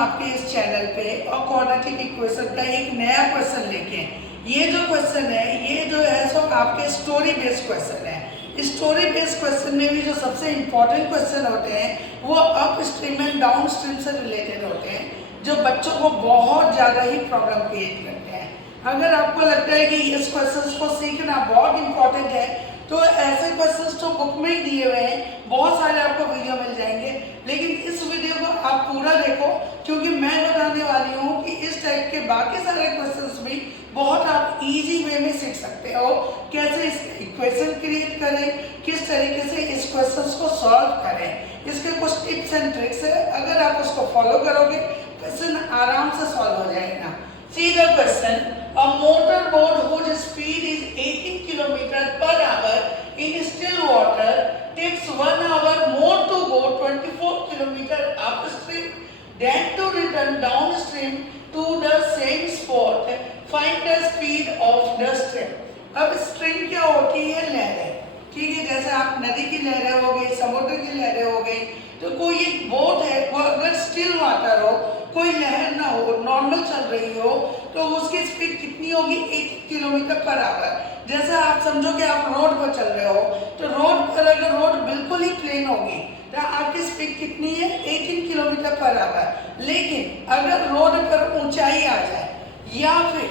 आपके इस चैनल पे और क्वाड्रेटिक इक्वेशन का एक नया क्वेश्चन लेके। ये जो क्वेश्चन है ये जो है सो आपके स्टोरी बेस्ड क्वेश्चन है। स्टोरी बेस्ड क्वेश्चन में भी जो सबसे इम्पोर्टेंट क्वेश्चन होते हैं वो up stream and down stream से रिलेटेड होते हैं, जो बच्चों को बहुत ज़्यादा ही प्रॉब्लम क्रिएट करते हैं। अगर आपको लगता है कि इस क्वेश्चन को सीखना बहुत इंपॉर्टेंट है तो ऐसे क्वेश्चंस तो बुक में ही दिए हुए हैं, बहुत सारे आपको वीडियो मिल जाएंगे, लेकिन इस वीडियो को आप पूरा देखो क्योंकि मैं बताने वाली हूँ कि इस टाइप के बाकी सारे क्वेश्चंस भी बहुत आप इजी वे में सीख सकते हो। कैसे इस इक्वेशन क्रिएट करें, किस तरीके से इस क्वेश्चंस को सॉल्व करें, इसके कुछ टिप्स एंड ट्रिक्स है। अगर आप उसको फॉलो करोगे क्वेश्चन आराम से सॉल्व हो जाएगा। See the question. A motorboat whose speed is 18 km per hour in still water takes 1 hour more to go 24 km upstream than to return downstream to the same spot. Find the speed of the stream. अब stream क्या होती है? लहरें। ठीक है, जैसे आप नदी की लहरें हो गई, समुद्र की लहरें हो गई, तो कोई एक बोट है वो अगर स्टिल वाटर हो, कोई लहर ना हो, नॉर्मल चल रही हो, तो उसकी स्पीड कितनी होगी? 80 किलोमीटर पर आवर। जैसे आप समझो कि आप रोड पर चल रहे हो, तो रोड पर अगर रोड बिल्कुल ही प्लेन होगी तो आपकी स्पीड कितनी है? 18 किलोमीटर पर आवर। लेकिन अगर रोड पर ऊंचाई आ जाए या फिर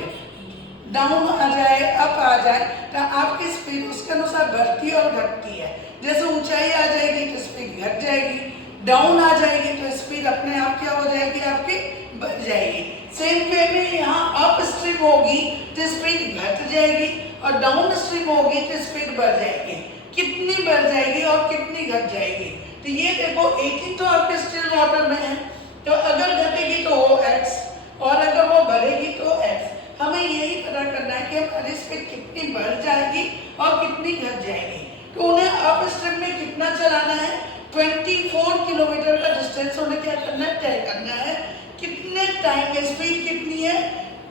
डाउन आ जाए, अप आ जाए, तो आपकी स्पीड उसके अनुसार बढ़ती और घटती है। जैसे ऊंचाई आ जाएगी तो स्पीड घट जाएगी, डाउन आ जाएगी तो स्पीड अपने आप क्या हो जाएगी? आपकी बढ़ जाएगी। सेम वे में यहाँ अप स्ट्रीम होगी तो स्पीड घट जाएगी और डाउन स्ट्रीम होगी तो स्पीड बढ़ जाएगी। कितनी बढ़ जाएगी और कितनी घट जाएगी? तो ये देखो 18 तो आपके स्टिल वाटर में है, तो अगर घटेगी तो वो x और अगर वो बढ़ेगी तो x। हमें यही पता करना है कि हमारी स्पीड कितनी बढ़ जाएगी और कितनी घट जाएगी। तो उन्हें अप स्ट्रीम में कितना चलाना है? 24 किलोमीटर का डिस्टेंस उन्हें क्या करना है? तय करना है। कितने टाइम में स्पीड कितनी है?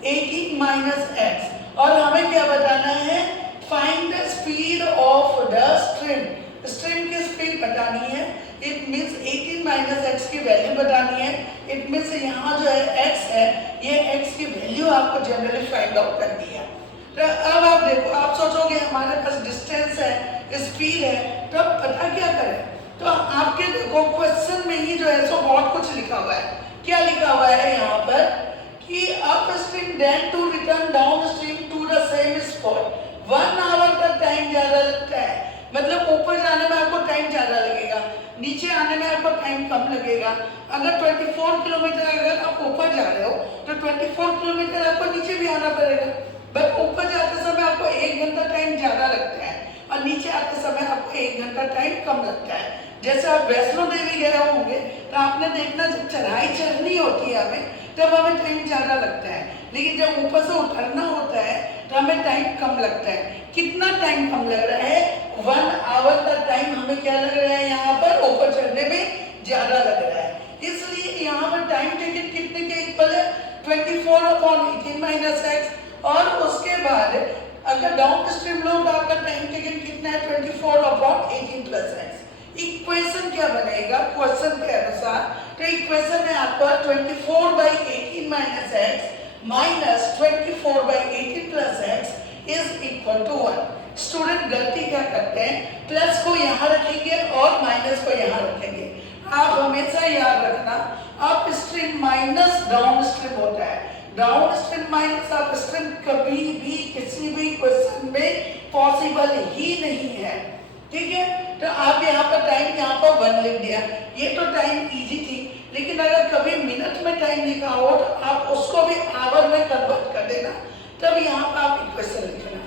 18 माइनस एक्स। और हमें क्या बताना है? Find the speed of the stream. Stream की स्पीड बतानी है। इट मीन्स 18 माइनस एक्स की वैल्यू बतानी है। इट मीन्स यहाँ जो है एक्स है, ये एक्स की वैल्यू आपको जनरली फाइंड आउट करनी है। तो अब आप देखो, आप सोचोगे हमारे पास डिस्टेंस है, स्पीड है, तो अब पता क्या करें? तो आपके देखो क्वेश्चन में ही जो है सो बहुत कुछ लिखा हुआ है। क्या लिखा हुआ है यहाँ पर? कि upstream then to return downstream to the same spot 1 hour का टाइम ज्यादा लगता है। मतलब ऊपर जाने में आपको टाइम ज्यादा लगेगा, नीचे आने में आपको टाइम कम लगेगा। अगर 24 किलोमीटर अगर आप ऊपर जा रहे हो तो 24 किलोमीटर आपको नीचे भी आना पड़ेगा, बट ऊपर जाते समय आपको 1 घंटा टाइम ज्यादा लगता है और नीचे आते समय आपको 1 घंटा टाइम कम लगता है। जैसे आप वैष्णो देवी गए होंगे तो आपने देखना जब चढ़ाई चढ़नी होती है हमें, तब हमें टाइम ज़्यादा लगता है, लेकिन जब ऊपर से उतरना होता है तो हमें टाइम कम लगता है। कितना टाइम कम लग रहा है? 1 आवर का टाइम हमें क्या लग रहा है? यहाँ पर ऊपर चढ़ने में ज़्यादा लग रहा है। इसलिए यहाँ पर टाइम टेकन कितने के इक्वल है? 24/18 माइनस एक्स। और उसके बाद अगर डाउन स्ट्रीम लो तो आपका टाइम टेकन कितना है? 24/18 प्लस एक्स। इक्वेशन क्या बनेगा क्वेश्चन के अनुसार? तो इक्वेशन है आपका 24/18 minus x minus 24/18 plus x is equal to 1। Student गलती क्या करते हैं? प्लस को यहाँ रखेंगे और माइनस को यहाँ रखेंगे। आप हमेशा याद रखना up stream minus down stream होता है, down stream minus up stream कभी भी किसी भी क्वेश्चन में पॉसिबल ही नहीं है। ठीक है, तो आप यहाँ पर टाइम यहाँ पर 1 लिख दिया, ये तो टाइम इजी थी, लेकिन अगर कभी मिनट में टाइम लिखा हो तो आप उसको भी आवर में कन्वर्ट कर देना, तब यहाँ पर आप इक्वेशन लिखना।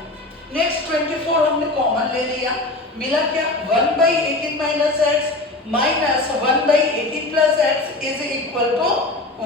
नेक्स्ट 24 हमने कॉमन ले लिया, मिला क्या? 1/18 minus x minus 1/18 plus x is equal to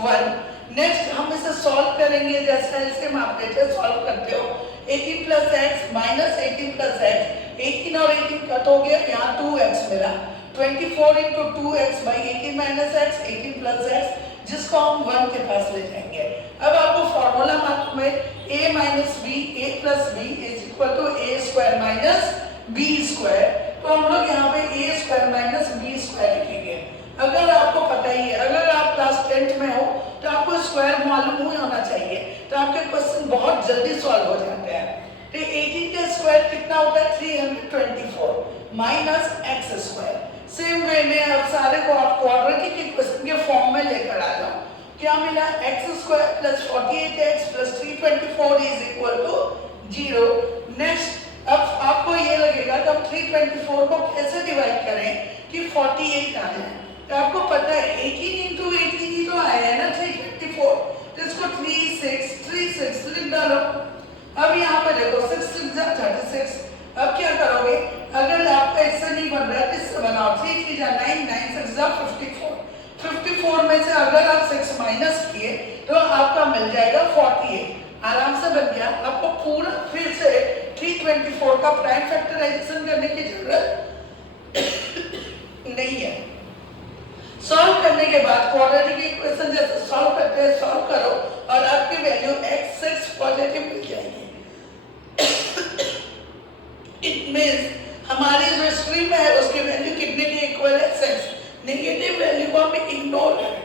1। Next हम इसे सॉल्व करेंगे, जैसे इसे आप देते सॉल्व करते हो। 18 plus x minus 18 plus x, 18 और 18 कट हो गया, यहाँ 2x मिला। 24 into 2x/18 minus x 18 plus x, जिसको हम 1 के पास ले जाएंगे। अब आपको फॉर्मूला मालूम है a minus b, a plus b is equal to a square minus b square. तो हम लोग यहाँ पे a square minus b square लिखेंगे। अगर आपको पता ही है, अगर आप क्लास 10th में हो तो आपको स्क्वायर मालूम ही होना चाहिए, तो आपके क्वेश्चन बहुत जल्दी सॉल्व हो जाते हैं। तो 18 का स्क्वायर कितना होता है 324 minus x square. Same way में अब सारे को आप क्वाड्रेटिक इक्वेशन के फॉर्म में लेकर आ जाओ। क्या मिला x square plus 48x plus 324 is equal to 0। Next अब आपको ये लगेगा कि हम 324 को कैसे डिवाइड करें कि 48 आ जाए। तो आपको पता है 18 into 18 ही तो आया है ना 324, तो इसको 36 लिख डालो। अब यहाँ पे देखो 6 6 जा 36। अब क्या करोगे, अगर आपका इससे नहीं बन रहा है इससे बनाओ, 3 3 जा 9 9 6 जा 54। 54 में से अगर आप 6 माइनस किए तो आपका मिल जाएगा 48। आराम से बन गया। आपको पूरा फिर से 324 का प्राइम फैक्टराइजेशन करने की जरूरत नहीं है। सॉल्व करने के बाद क्वाड्रेटिक इक्वेशन जैसे सॉल्व करते हैं सॉल्व करो और आपकी वैल्यू x6 पॉजिटिव मिल जाएगी। इट मींस हमारी जो स्ट्रीम है उसकी वैल्यू कितने की इक्वल है 6। नेगेटिव वैल्यू को हम इग्नोर करें।